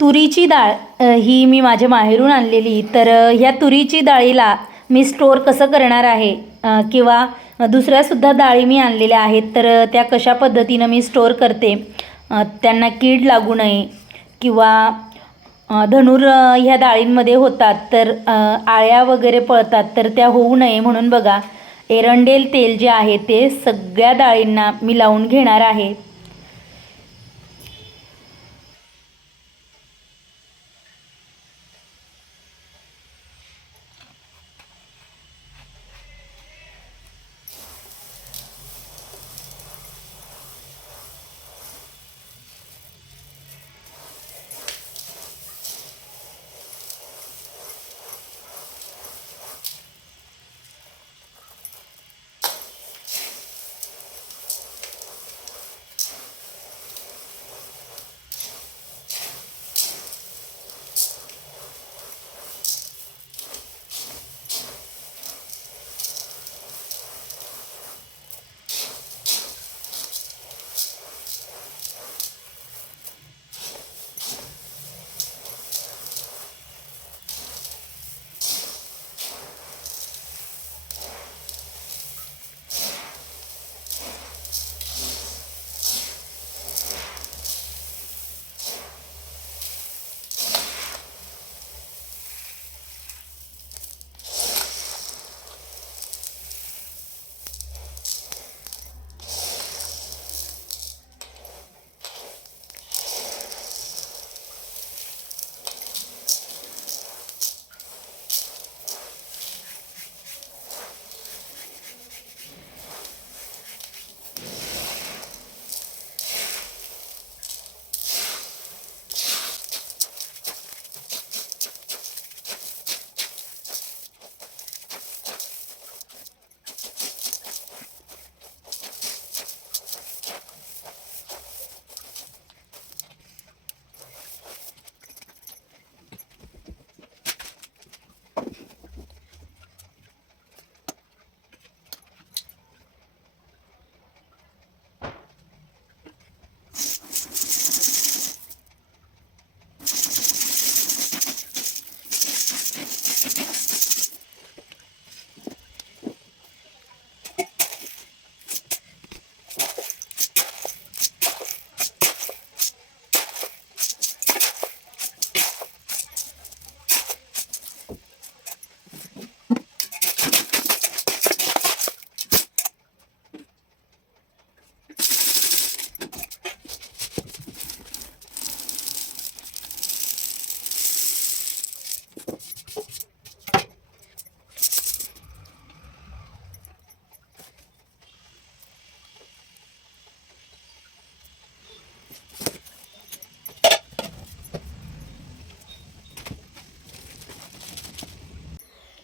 तुरीची डाळ ही मी माझ्या माहेरून आणलेली. तर ह्या तुरीची डाळीला मी स्टोअर कसं करणार आहे? किंवा दुसऱ्यासुद्धा डाळी मी आणलेल्या आहेत तर त्या कशा पद्धतीनं मी स्टोअर करते? त्यांना कीड लागू नये किंवा धनुर ह्या डाळींमध्ये होतात तर आळ्या वगैरे पळतात तर त्या होऊ नये म्हणून बघा. एरंडेल तेल जे आहे ते सगळ्या डाळींना मी लावून घेणार आहे.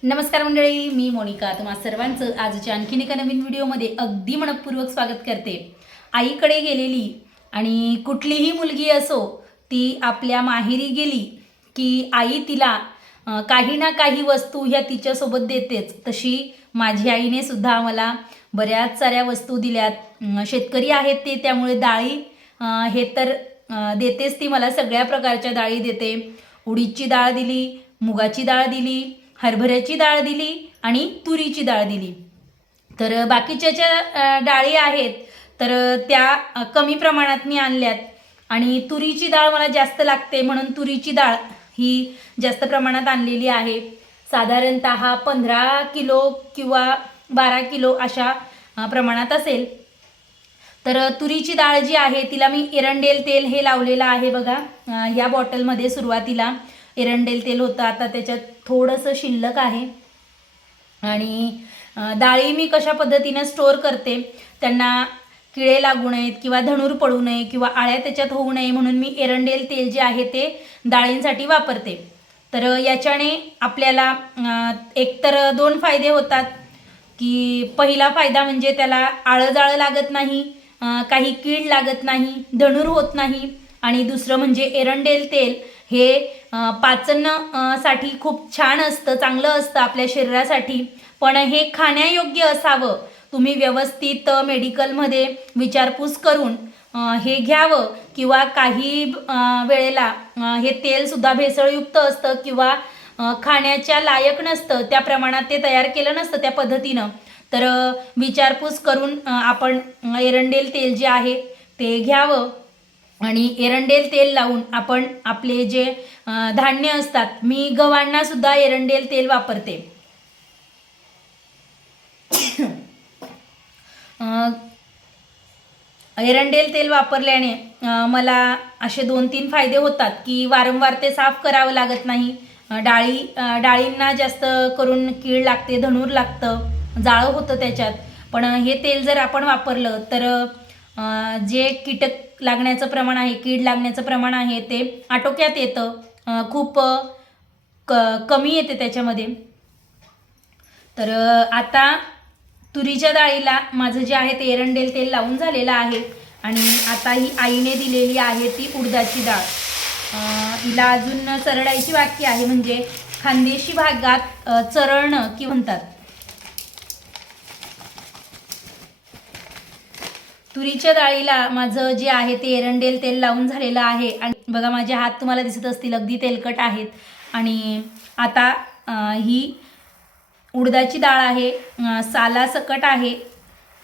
नमस्कार मंडळी मी मोनिका. तुम्हा सर्वांचं आजच्या आणखीन एका नवीन व्हिडिओमध्ये अगदी मनपूर्वक स्वागत करते. आईकडे गेलेली आणि कुठलीही मुलगी असो ती आपल्या माहेरी गेली की आई तिला काही ना काही वस्तू ह्या तिच्यासोबत देतेच. तशी माझी आईने सुद्धा मला बऱ्याच साऱ्या वस्तू दिल्यात. शेतकरी आहेत ते त्यामुळे डाळी हे तर देतेच ती मला. सगळ्या प्रकारच्या डाळी देते. उडीदची डाळ दिली मुगाची डाळ दिली हरभऱ्याची डाळ दिली आणि तुरीची डाळ दिली. तर बाकीच्या ज्या डाळी आहेत तर त्या कमी प्रमाणात मी आणल्यात. आणि तुरीची डाळ मला जास्त लागते म्हणून तुरीची डाळ ही जास्त प्रमाणात आणलेली आहे. साधारणत पंधरा किलो किंवा बारा किलो अशा प्रमाणात असेल. तर तुरीची डाळ जी आहे तिला मी एरंडेल तेल हे लावलेलं आहे बघा. या बॉटलमध्ये सुरुवातीला. एरंडेल तेल होतं. आता त्याच्यात थोडंसं शिल्लक आहे. आणि डाळी मी कशा पद्धतीनं स्टोअर करते त्यांना किडे लागू नयेत किंवा धणूर पडू नये किंवा आळ्या त्याच्यात होऊ नये म्हणून मी एरंडेल तेल जे आहे ते डाळींसाठी वापरते. तर याच्याने आपल्याला एकतर दोन फायदे होतात. की पहिला फायदा म्हणजे त्याला आळं जाळं लागत नाही काही कीड लागत नाही धणूर होत नाही. आणि दुसरं म्हणजे एरंडेल तेल हे पाचनसाठी खूप छान असतं चांगलं असतं आपल्या शरीरासाठी. पण हे खाण्यायोग्य असावं. तुम्ही व्यवस्थित मेडिकलमध्ये विचारपूस करून हे घ्यावं किंवा काही वेळेला हे तेलसुद्धा भेसळयुक्त असतं किंवा खाण्याच्या लायक नसतं त्या प्रमाणात ते तयार केलं नसतं त्या पद्धतीनं. तर विचारपूस करून आपण एरंडेल तेल जे आहे ते घ्यावं. आणि एरंडेल तेल लावून आपण आपले जे धान्य असतात. मी गव्हांना सुद्धा एरंडेल तेल वापरते. एरंडेल तेल वापरल्याने मला असे दोन तीन फायदे होतात की वारंवार ते साफ करावं लागत नाही. डाळी डाळींना जास्त करून कीड लागते धनूर लागतं जाळं होतं त्याच्यात. पण हे तेल जर आपण वापरलं तर जे कीटक लागण्याचं प्रमाण आहे कीड लागण्याचं प्रमाण आहे ते आटोक्यात येतं. खूप क कमी येते त्याच्यामध्ये. तर आता तुरीच्या डाळीला माझं जे आहे ते एरंडेल तेल लावून झालेलं आहे आणि आता ही आईने दिलेली आहे ती उडदाची डाळ. हिला अजून चरडायची बाकी आहे म्हणजे खानदेशी भागात अ, चरळणं की म्हणतात? तुरीच्या डाळीला माझं जे आहे ते एरंडेल तेल लावून झालेलं आहे. आणि बघा माझे हात तुम्हाला दिसत असतील अगदी तेलकट आहेत. आणि आता ही उडदाची डाळ आहे साला सकट आहे.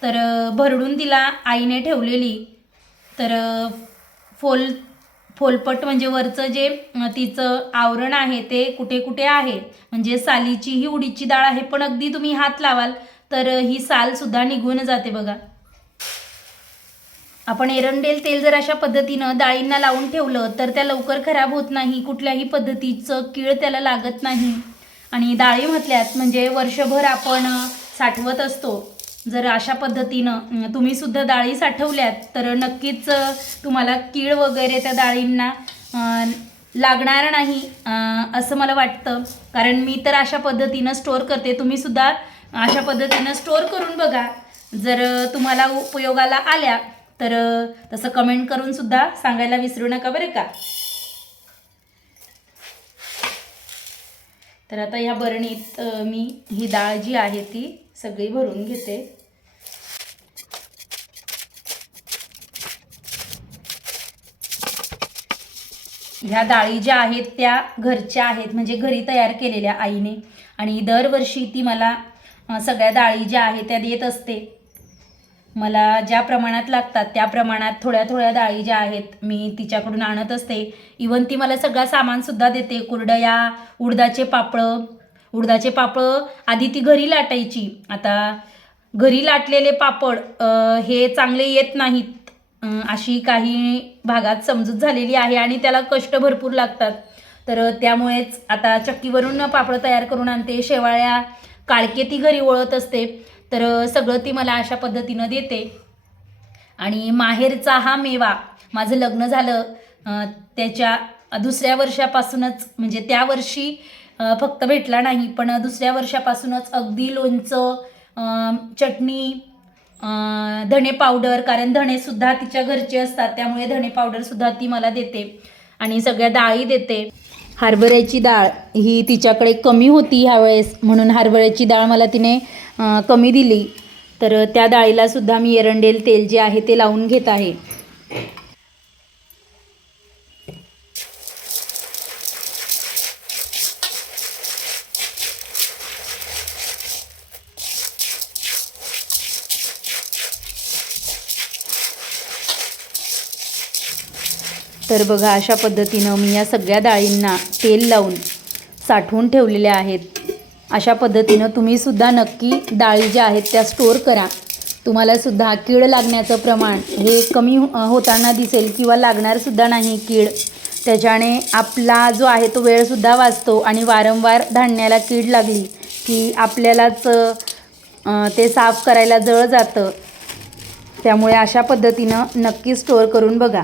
तर भरडून तिला आईने ठेवलेली. तर फोल फोलपट म्हणजे वरचं जे तिचं आवरण आहे ते कुठे कुठे आहे? म्हणजे सालीची ही उडीची डाळ आहे पण अगदी तुम्ही हात लावाल तर ही सालसुद्धा निघून जाते बघा. आपण एरंडेल तेल जर अशा पद्धतीनं डाळींना लावून ठेवलं तर त्या लवकर खराब होत नाही कुठल्याही पद्धतीचं कीळ त्याला लागत नाही. आणि डाळी म्हटल्यात म्हणजे वर्षभर आपण साठवत असतो. जर अशा पद्धतीनं तुम्हीसुद्धा तुम्ही सुद्धा डाळी साठवल्यात तर नक्कीच तुम्हाला कीळ वगैरे त्या डाळींना लागणार नाही असं मला वाटतं. कारण मी तर अशा पद्धतीनं स्टोअर करते. तुम्ही सुद्धा अशा पद्धतीनं स्टोअर करून बघा. जर तुम्हाला उपयोगाला आल्या तर तसं कमेंट करून सुद्धा सांगायला विसरू नका बरं का? तर आता ह्या बरणीत मी ही डाळ जी आहे ती सगळी भरून घेते. ह्या डाळी ज्या आहेत त्या घरच्या आहेत म्हणजे घरी तयार केलेल्या आईने. आणि दरवर्षी ती मला सगळ्या डाळी ज्या आहेत त्या देत असते. मला ज्या प्रमाणात लागतात त्या प्रमाणात थोड्या थोड्या डाळी ज्या आहेत मी तिच्याकडून आणत असते. इवन ती मला सगळं सामानसुद्धा देते. कुरडया उडदाचे पापळं उडदाचे पापळं आधी ती घरी लाटायची. आता घरी लाटलेले पापड हे चांगले येत नाहीत. अशी काही भागात समजूत झालेली आहे आणि त्याला कष्ट भरपूर लागतात. तर त्यामुळेच आता चक्कीवरून पापड तयार करून आणते. शेवाळ्या काळके ती घरी ओळत असते. तर सगळं ती मला अशा पद्धतीनं देते. आणि माहेरचा हा मेवा माझं लग्न झालं त्याच्या दुसऱ्या वर्षापासूनच म्हणजे त्या वर्षी फक्त भेटला नाही पण दुसऱ्या वर्षापासूनच अगदी लोणचं चटणी धणे पावडर कारण धणेसुद्धा तिच्या घरचे असतात त्यामुळे धणे पावडरसुद्धा ती मला देते. आणि सगळ्या डाळी देते. हरभऱ्याची डाळ ही तिच्याकडे कमी होती ह्यावेळेस म्हणून हरभऱ्याची डाळ मला तिने कमी दिली. तर त्या डाळीलासुद्धा मी एरंडेल तेल जे आहे ते लावून घेत आहे. तर बघा अशा पद्धतीनं मी या सगळ्या डाळींना तेल लावून साठवून ठेवलेल्या आहेत. अशा पद्धतीनं तुम्हीसुद्धा नक्की डाळी ज्या आहेत त्या स्टोअर करा. तुम्हालासुद्धा कीड लागण्याचं प्रमाण हे कमी हो- होताना दिसेल किंवा लागणारसुद्धा नाही कीड. त्याच्याने आपला जो आहे तो वेळसुद्धा वाचतो आणि वारंवार धान्याला कीड लागली की आपल्यालाच ते साफ करायला जळ जातं. त्यामुळे अशा पद्धतीनं नक्की स्टोअर करून बघा.